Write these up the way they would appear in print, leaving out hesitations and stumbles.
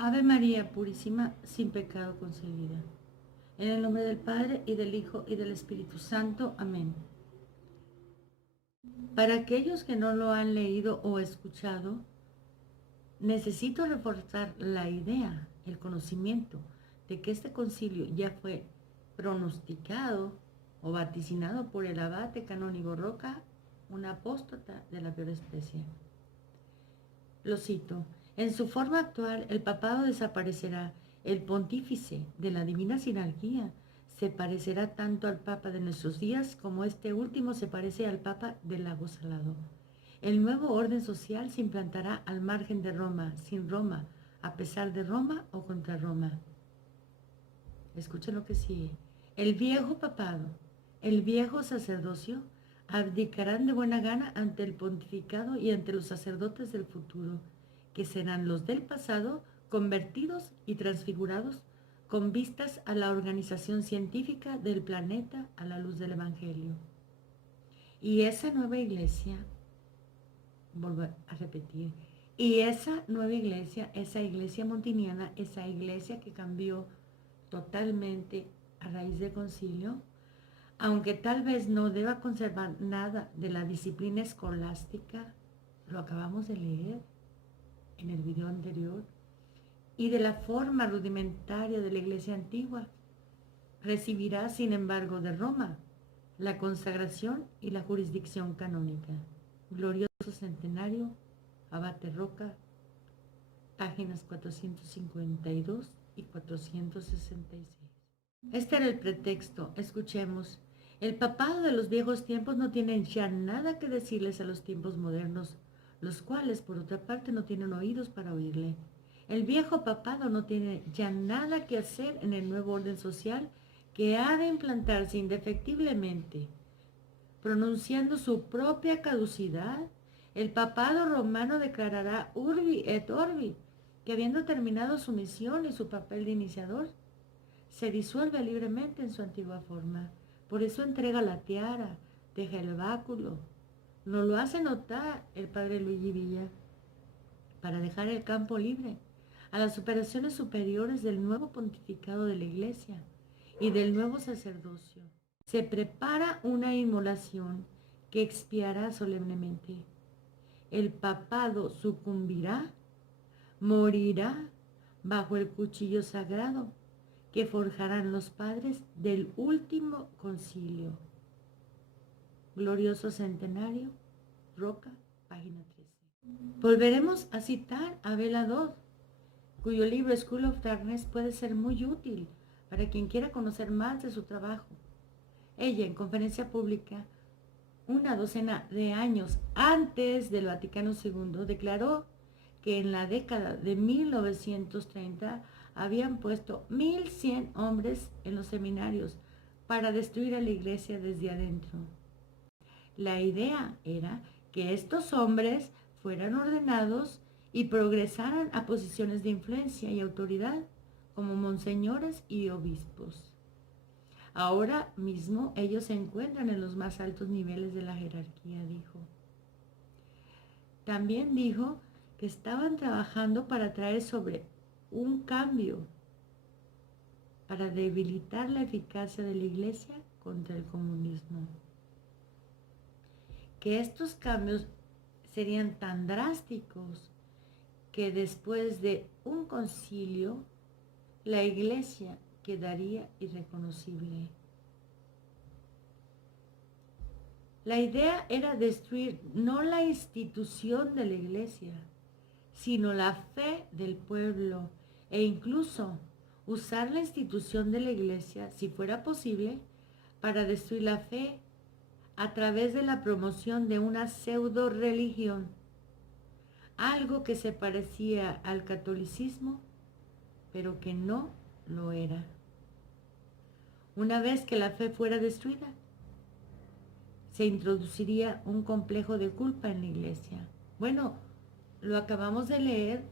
Ave María Purísima, sin pecado concebida. En el nombre del Padre, y del Hijo, y del Espíritu Santo. Amén. Para aquellos que no lo han leído o escuchado, necesito reforzar la idea, el conocimiento de que este concilio ya fue pronosticado o vaticinado por el abate canónigo Roca, un apóstata de la peor especie. Lo cito: en su forma actual, el papado desaparecerá. El pontífice de la divina sinarquía se parecerá tanto al papa de nuestros días como este último se parece al papa del lago Salado. El nuevo orden social se implantará al margen de Roma, sin Roma, a pesar de Roma o contra Roma. Escuchen lo que sigue. El viejo papado, el viejo sacerdocio, abdicarán de buena gana ante el pontificado y ante los sacerdotes del futuro, que serán los del pasado, convertidos y transfigurados con vistas a la organización científica del planeta a la luz del Evangelio. Y esa nueva iglesia, vuelvo a repetir, y esa nueva iglesia, esa iglesia montiniana, esa iglesia que cambió totalmente a raíz del concilio, aunque tal vez no deba conservar nada de la disciplina escolástica, lo acabamos de leer en el video anterior, y de la forma rudimentaria de la iglesia antigua, recibirá sin embargo de Roma la consagración y la jurisdicción canónica. Glorioso Centenario, Abate Roca, páginas 452 y 466. Este era el pretexto. Escuchemos. El papado de los viejos tiempos no tiene ya nada que decirles a los tiempos modernos, los cuales por otra parte no tienen oídos para oírle. El viejo papado no tiene ya nada que hacer en el nuevo orden social que ha de implantarse indefectiblemente. Pronunciando su propia caducidad, el papado romano declarará urbi et orbi que, habiendo terminado su misión y su papel de iniciador, se disuelve libremente en su antigua forma. Por eso entrega la tiara, deja el báculo. Nos lo hace notar el padre Luigi Villa, para dejar el campo libre a las operaciones superiores del nuevo pontificado de la Iglesia y del nuevo sacerdocio. Se prepara una inmolación que expiará solemnemente. El papado sucumbirá, morirá bajo el cuchillo sagrado que forjarán los padres del último concilio. Glorioso Centenario, Roca, página 13. Volveremos a citar a Bella Dodd, cuyo libro School of Darkness puede ser muy útil para quien quiera conocer más de su trabajo. Ella, en conferencia pública, una docena de años antes del Vaticano II, declaró que en la década de 1930 habían puesto 1,100 hombres en los seminarios para destruir a la iglesia desde adentro. La idea era que estos hombres fueran ordenados y progresaran a posiciones de influencia y autoridad como monseñores y obispos. Ahora mismo ellos se encuentran en los más altos niveles de la jerarquía, dijo. También dijo que estaban trabajando para traer sobre un cambio para debilitar la eficacia de la Iglesia contra el comunismo. Que estos cambios serían tan drásticos que después de un concilio la Iglesia quedaría irreconocible. La idea era destruir no la institución de la Iglesia, sino la fe del pueblo, e incluso usar la institución de la Iglesia, si fuera posible, para destruir la fe a través de la promoción de una pseudo religión, algo que se parecía al catolicismo, pero que no lo era. Una vez que la fe fuera destruida, se introduciría un complejo de culpa en la Iglesia. Bueno, lo acabamos de leer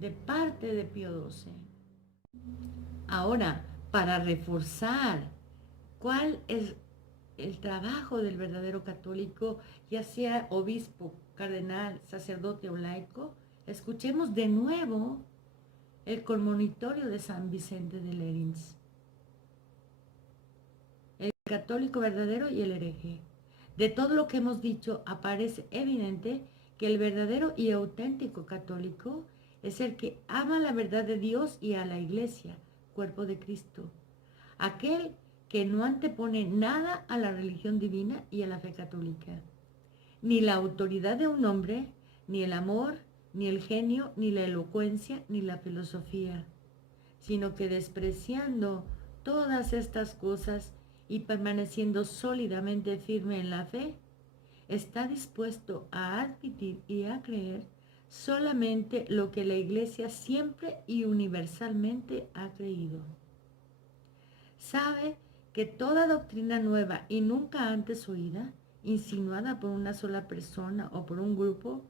de parte de Pío XII. Ahora, para reforzar cuál es el trabajo del verdadero católico, ya sea obispo, cardenal, sacerdote o laico, escuchemos de nuevo el conmonitorio de San Vicente de Lérins, el católico verdadero y el hereje. De todo lo que hemos dicho, aparece evidente que el verdadero y auténtico católico es el que ama la verdad de Dios y a la Iglesia, cuerpo de Cristo. Aquel que no antepone nada a la religión divina y a la fe católica. Ni la autoridad de un hombre, ni el amor, ni el genio, ni la elocuencia, ni la filosofía, sino que despreciando todas estas cosas y permaneciendo sólidamente firme en la fe, está dispuesto a admitir y a creer solamente lo que la Iglesia siempre y universalmente ha creído. Sabe que toda doctrina nueva y nunca antes oída, insinuada por una sola persona o por un grupo,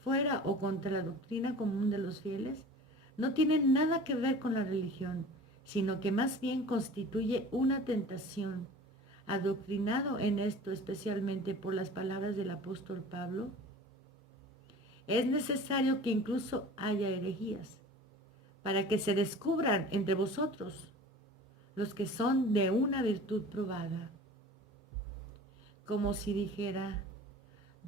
fuera o contra la doctrina común de los fieles, no tiene nada que ver con la religión, sino que más bien constituye una tentación. Adoctrinado en esto especialmente por las palabras del apóstol Pablo, es necesario que incluso haya herejías, para que se descubran entre vosotros los que son de una virtud probada. Como si dijera,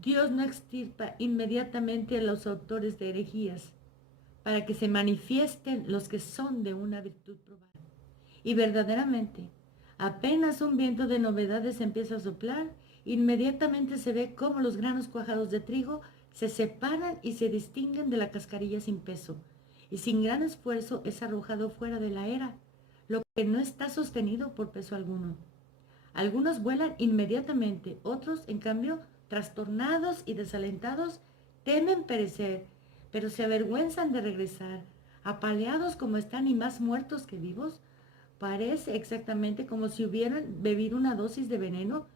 Dios no extirpa inmediatamente a los autores de herejías, para que se manifiesten los que son de una virtud probada. Y verdaderamente, apenas un viento de novedades empieza a soplar, inmediatamente se ve cómo los granos cuajados de trigo se separan y se distinguen de la cascarilla sin peso, y sin gran esfuerzo es arrojado fuera de la era, lo que no está sostenido por peso alguno. Algunos vuelan inmediatamente, otros, en cambio, trastornados y desalentados, temen perecer, pero se avergüenzan de regresar, apaleados como están y más muertos que vivos. Parece exactamente como si hubieran bebido una dosis de veneno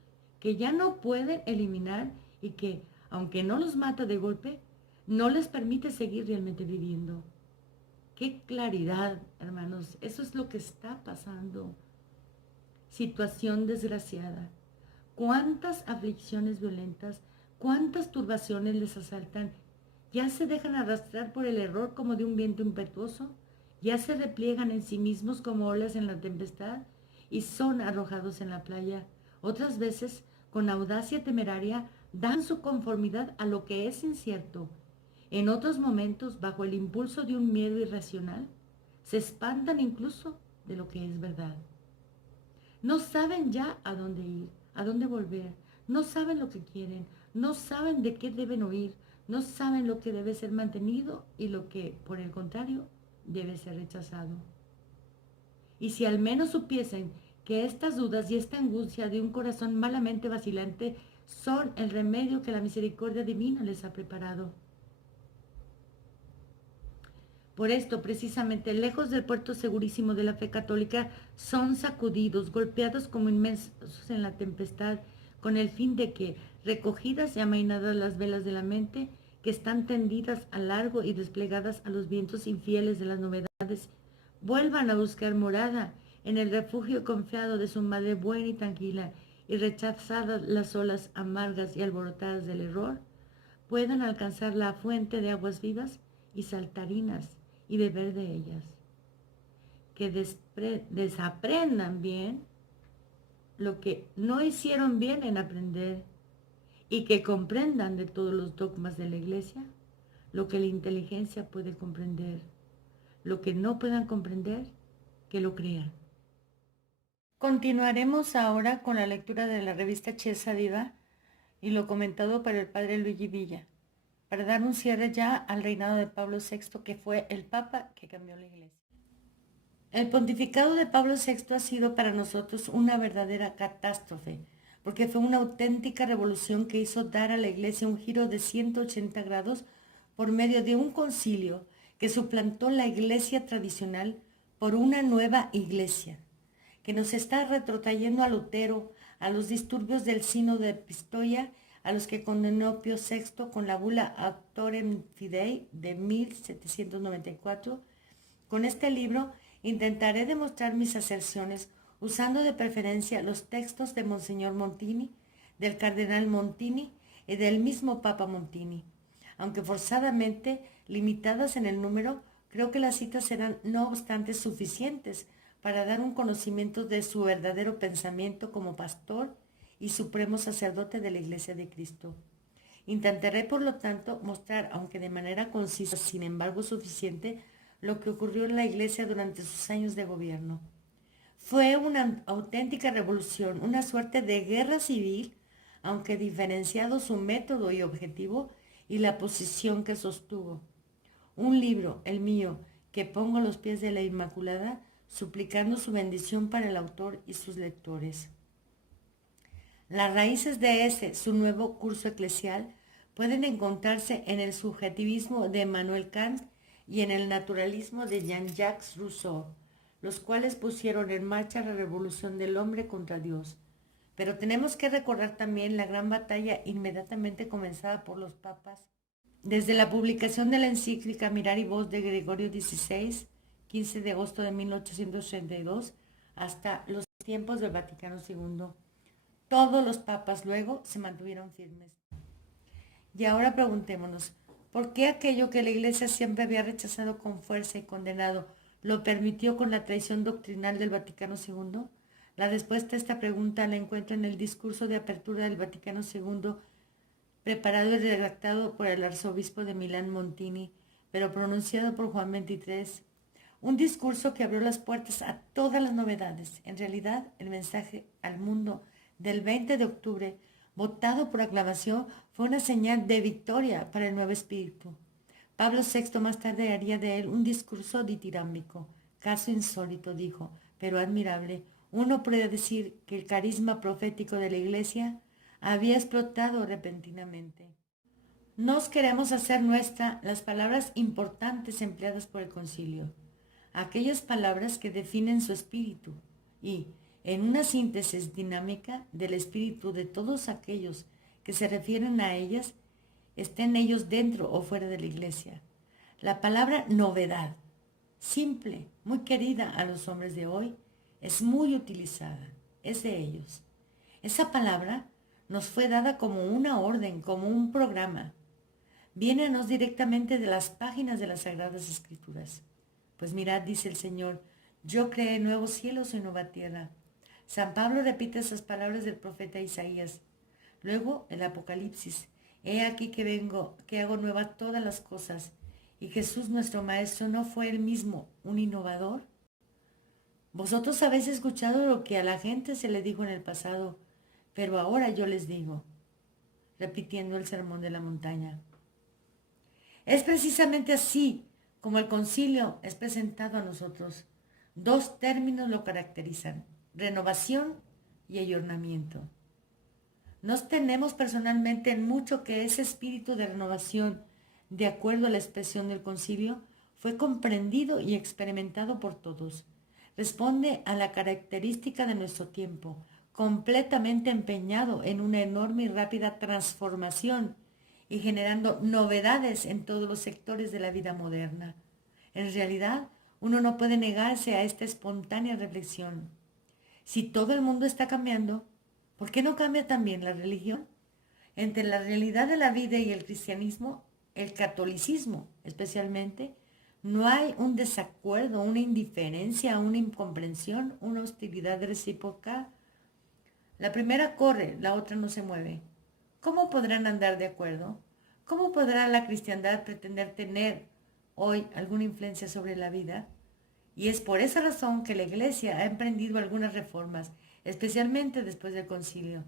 que ya no pueden eliminar y que, aunque no los mata de golpe, no les permite seguir realmente viviendo. ¡Qué claridad, hermanos! Eso es lo que está pasando. Situación desgraciada. Cuántas aflicciones violentas, cuántas turbaciones les asaltan. Ya se dejan arrastrar por el error como de un viento impetuoso, ya se repliegan en sí mismos como olas en la tempestad y son arrojados en la playa. Otras veces, con audacia temeraria, dan su conformidad a lo que es incierto. En otros momentos, bajo el impulso de un miedo irracional, se espantan incluso de lo que es verdad. No saben ya a dónde ir, a dónde volver, no saben lo que quieren, no saben de qué deben oír, no saben lo que debe ser mantenido y lo que, por el contrario, debe ser rechazado. Y si al menos supiesen que estas dudas y esta angustia de un corazón malamente vacilante son el remedio que la misericordia divina les ha preparado. Por esto, precisamente, lejos del puerto segurísimo de la fe católica, son sacudidos, golpeados como inmensos en la tempestad, con el fin de que, recogidas y amainadas las velas de la mente, que están tendidas a largo y desplegadas a los vientos infieles de las novedades, vuelvan a buscar morada en el refugio confiado de su madre buena y tranquila, y rechazadas las olas amargas y alborotadas del error, puedan alcanzar la fuente de aguas vivas y saltarinas y beber de ellas. Que desaprendan bien lo que no hicieron bien en aprender y que comprendan de todos los dogmas de la Iglesia lo que la inteligencia puede comprender. Lo que no puedan comprender, que lo crean. Continuaremos ahora con la lectura de la revista Chiesa Diva y lo comentado por el padre Luigi Villa, para dar un cierre ya al reinado de Pablo VI, que fue el Papa que cambió la Iglesia. El pontificado de Pablo VI ha sido para nosotros una verdadera catástrofe, porque fue una auténtica revolución que hizo dar a la Iglesia un giro de 180 grados por medio de un concilio que suplantó la Iglesia tradicional por una nueva Iglesia, que nos está retrotrayendo a Lutero, a los disturbios del Sínodo de Pistoia, a los que condenó Pío VI con la bula Auctorem Fidei de 1794. Con este libro intentaré demostrar mis aserciones usando de preferencia los textos de Monseñor Montini, del Cardenal Montini y del mismo Papa Montini, aunque forzadamente limitadas en el número Creo que las citas serán, no obstante, suficientes para dar un conocimiento de su verdadero pensamiento como pastor y supremo sacerdote de la Iglesia de Cristo. Intentaré, por lo tanto, mostrar, aunque de manera concisa, sin embargo suficiente, lo que ocurrió en la Iglesia durante sus años de gobierno. Fue una auténtica revolución, una suerte de guerra civil, aunque diferenciado su método y objetivo y la posición que sostuvo. Un libro, el mío, que pongo a los pies de la Inmaculada, suplicando su bendición para el autor y sus lectores. Las raíces de ese, su nuevo curso eclesial, pueden encontrarse en el subjetivismo de Emmanuel Kant y en el naturalismo de Jean-Jacques Rousseau, los cuales pusieron en marcha la revolución del hombre contra Dios. Pero tenemos que recordar también la gran batalla inmediatamente comenzada por los papas. Desde la publicación de la encíclica Mirar y Voz de Gregorio XVI, 15 de agosto de 1832, hasta los tiempos del Vaticano II. Todos los papas luego se mantuvieron firmes. Y ahora preguntémonos, ¿por qué aquello que la Iglesia siempre había rechazado con fuerza y condenado lo permitió con la traición doctrinal del Vaticano II? La respuesta a esta pregunta la encuentro en el discurso de apertura del Vaticano II, preparado y redactado por el arzobispo de Milán Montini, pero pronunciado por Juan XXIII. Un discurso que abrió las puertas a todas las novedades. En realidad, el mensaje al mundo del 20 de octubre, votado por aclamación, fue una señal de victoria para el nuevo espíritu. Pablo VI más tarde haría de él un discurso ditirámbico. Caso insólito, dijo, pero admirable. Uno puede decir que el carisma profético de la Iglesia había explotado repentinamente. Nos queremos hacer nuestra las palabras importantes empleadas por el concilio, aquellas palabras que definen su espíritu y, en una síntesis dinámica del espíritu de todos aquellos que se refieren a ellas, estén ellos dentro o fuera de la Iglesia. La palabra novedad, simple, muy querida a los hombres de hoy, es muy utilizada, es de ellos. Esa palabra nos fue dada como una orden, como un programa. Viene a nos directamente de las páginas de las Sagradas Escrituras. Pues mirad, dice el Señor, yo creé nuevos cielos y nueva tierra. San Pablo repite esas palabras del profeta Isaías. Luego el Apocalipsis. He aquí que vengo, que hago nuevas todas las cosas. ¿Y Jesús nuestro Maestro no fue él mismo un innovador? Vosotros habéis escuchado lo que a la gente se le dijo en el pasado, pero ahora yo les digo, repitiendo el sermón de la montaña. Es precisamente así como el concilio es presentado a nosotros. Dos términos lo caracterizan, renovación y ayornamiento. Nos tenemos personalmente en mucho que ese espíritu de renovación, de acuerdo a la expresión del concilio, fue comprendido y experimentado por todos. Responde a la característica de nuestro tiempo, completamente empeñado en una enorme y rápida transformación y generando novedades en todos los sectores de la vida moderna. En realidad, uno no puede negarse a esta espontánea reflexión. Si todo el mundo está cambiando, ¿por qué no cambia también la religión? Entre la realidad de la vida y el cristianismo, el catolicismo especialmente, no hay un desacuerdo, una indiferencia, una incomprensión, una hostilidad recíproca. La primera corre, la otra no se mueve. ¿Cómo podrán andar de acuerdo? ¿Cómo podrá la cristiandad pretender tener hoy alguna influencia sobre la vida? Y es por esa razón que la Iglesia ha emprendido algunas reformas, especialmente después del concilio.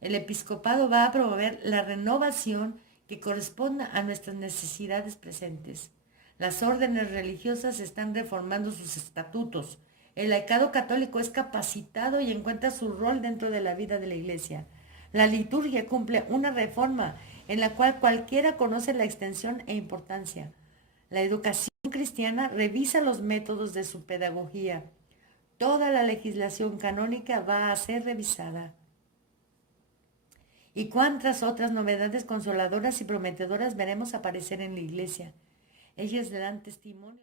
El episcopado va a promover la renovación que corresponda a nuestras necesidades presentes. Las órdenes religiosas están reformando sus estatutos. El laicado católico es capacitado y encuentra su rol dentro de la vida de la Iglesia. La liturgia cumple una reforma en la cual cualquiera conoce la extensión e importancia. La educación cristiana revisa los métodos de su pedagogía. Toda la legislación canónica va a ser revisada. ¿Y cuántas otras novedades consoladoras y prometedoras veremos aparecer en la Iglesia? Ellas dan testimonio.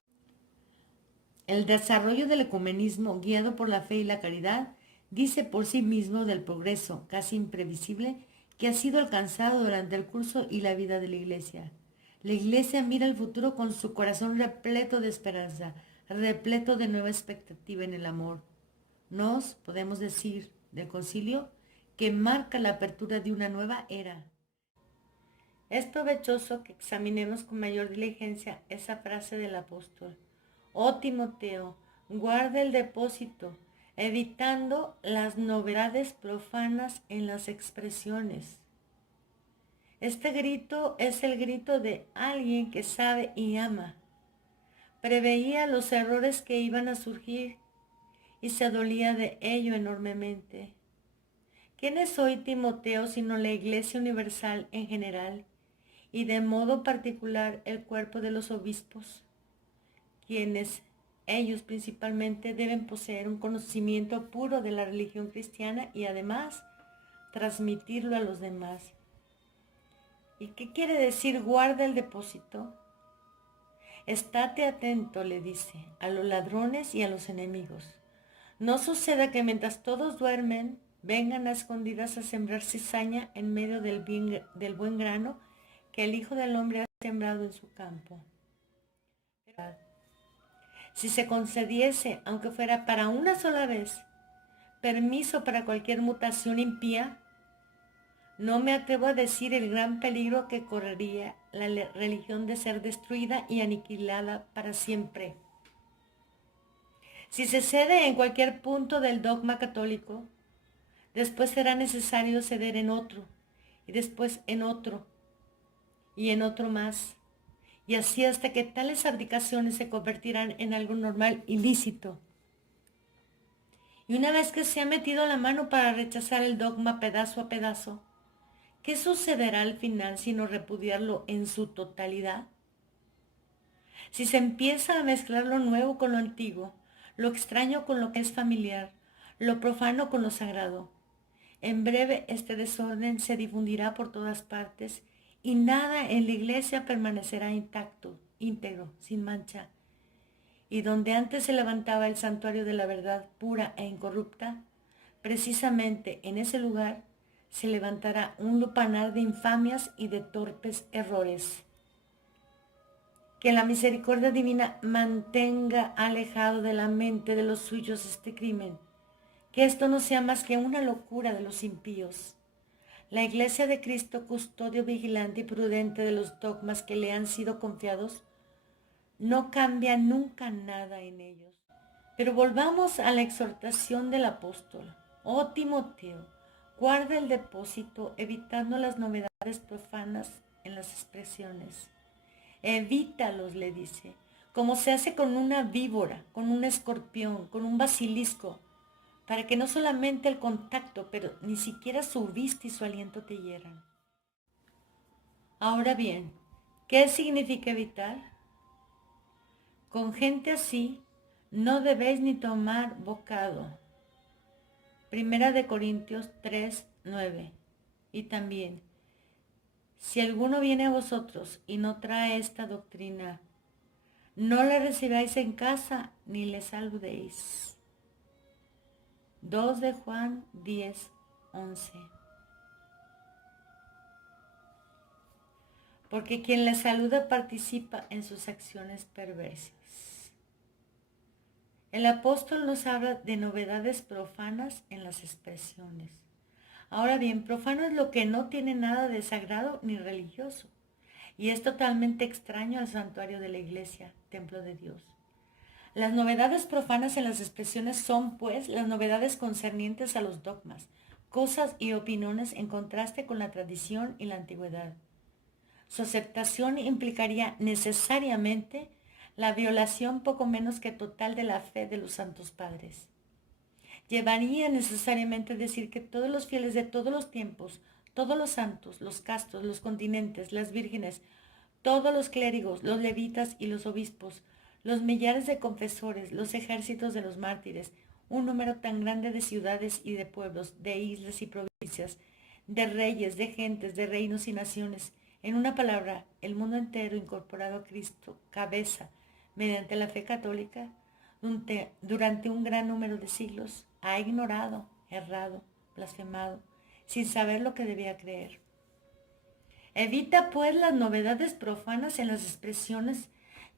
El desarrollo del ecumenismo, guiado por la fe y la caridad, dice por sí mismo del progreso casi imprevisible que ha sido alcanzado durante el curso y la vida de la Iglesia. La iglesia mira el futuro con su corazón repleto de esperanza, repleto de nueva expectativa en el amor. Nos podemos decir del concilio que marca la apertura de una nueva era. Es provechoso que examinemos con mayor diligencia esa frase del apóstol. Oh Timoteo, guarda el depósito, evitando las novedades profanas en las expresiones. Este grito es el grito de alguien que sabe y ama. Preveía los errores que iban a surgir y se dolía de ello enormemente. ¿Quién es hoy Timoteo sino la Iglesia Universal en general y de modo particular el cuerpo de los obispos, quienes ellos principalmente deben poseer un conocimiento puro de la religión cristiana y además transmitirlo a los demás? ¿Y qué quiere decir guarda el depósito? Estate atento, le dice, a los ladrones y a los enemigos. No suceda que mientras todos duermen, vengan a escondidas a sembrar cizaña en medio del buen grano que el Hijo del Hombre ha sembrado en su campo. Si se concediese, aunque fuera para una sola vez, permiso para cualquier mutación impía, no me atrevo a decir el gran peligro que correría la religión de ser destruida y aniquilada para siempre. Si se cede en cualquier punto del dogma católico, después será necesario ceder en otro, y después en otro, y en otro más, y así hasta que tales abdicaciones se convertirán en algo normal ilícito. Y una vez que se ha metido la mano para rechazar el dogma pedazo a pedazo, ¿qué sucederá al final sino repudiarlo en su totalidad? Si se empieza a mezclar lo nuevo con lo antiguo, lo extraño con lo que es familiar, lo profano con lo sagrado, en breve este desorden se difundirá por todas partes y nada en la iglesia permanecerá intacto, íntegro, sin mancha. Y donde antes se levantaba el santuario de la verdad pura e incorrupta, precisamente en ese lugar se levantará un lupanar de infamias y de torpes errores. Que la misericordia divina mantenga alejado de la mente de los suyos este crimen. Que esto no sea más que una locura de los impíos. La Iglesia de Cristo, custodio vigilante y prudente de los dogmas que le han sido confiados, no cambia nunca nada en ellos. Pero volvamos a la exhortación del apóstol. Oh Timoteo, guarda el depósito, evitando las novedades profanas en las expresiones. Evítalos, le dice, como se hace con una víbora, con un escorpión, con un basilisco, para que no solamente el contacto, pero ni siquiera su vista y su aliento te hieran. Ahora bien, ¿qué significa evitar? Con gente así no debéis ni tomar bocado. Primera de Corintios 3, 9. Y también, si alguno viene a vosotros y no trae esta doctrina, no le recibáis en casa ni le saludéis. 2 de Juan 10, 11. Porque quien le saluda participa en sus acciones perversas. El apóstol nos habla de novedades profanas en las expresiones. Ahora bien, profano es lo que no tiene nada de sagrado ni religioso, y es totalmente extraño al santuario de la iglesia, templo de Dios. Las novedades profanas en las expresiones son, pues, las novedades concernientes a los dogmas, cosas y opiniones en contraste con la tradición y la antigüedad. Su aceptación implicaría necesariamente la violación poco menos que total de la fe de los santos padres. Llevaría necesariamente a decir que todos los fieles de todos los tiempos, todos los santos, los castos, los continentes, las vírgenes, todos los clérigos, los levitas y los obispos, los millares de confesores, los ejércitos de los mártires, un número tan grande de ciudades y de pueblos, de islas y provincias, de reyes, de gentes, de reinos y naciones, en una palabra, el mundo entero incorporado a Cristo, cabeza, mediante la fe católica, durante un gran número de siglos, ha ignorado, errado, blasfemado, sin saber lo que debía creer. Evita pues las novedades profanas en las expresiones,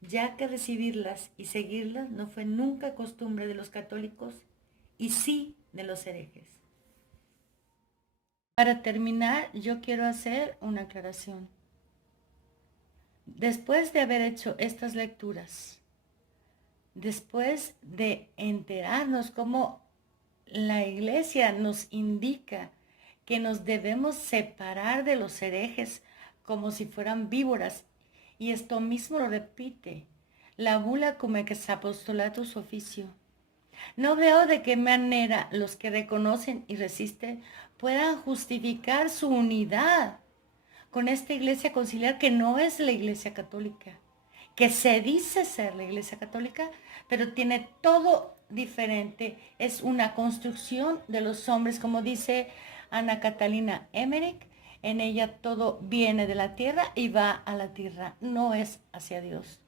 ya que recibirlas y seguirlas no fue nunca costumbre de los católicos y sí de los herejes. Para terminar, yo quiero hacer una aclaración. Después de haber hecho estas lecturas, después de enterarnos cómo la Iglesia nos indica que nos debemos separar de los herejes como si fueran víboras, y esto mismo lo repite la bula Cum ex Apostolatus Officio. No veo de qué manera los que reconocen y resisten puedan justificar su unidad con esta iglesia conciliar que no es la iglesia católica, que se dice ser la iglesia católica, pero tiene todo diferente. Es una construcción de los hombres, como dice Ana Catalina Emmerich, en ella todo viene de la tierra y va a la tierra, no es hacia Dios.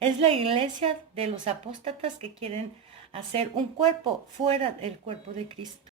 Es la iglesia de los apóstatas que quieren hacer un cuerpo fuera del cuerpo de Cristo.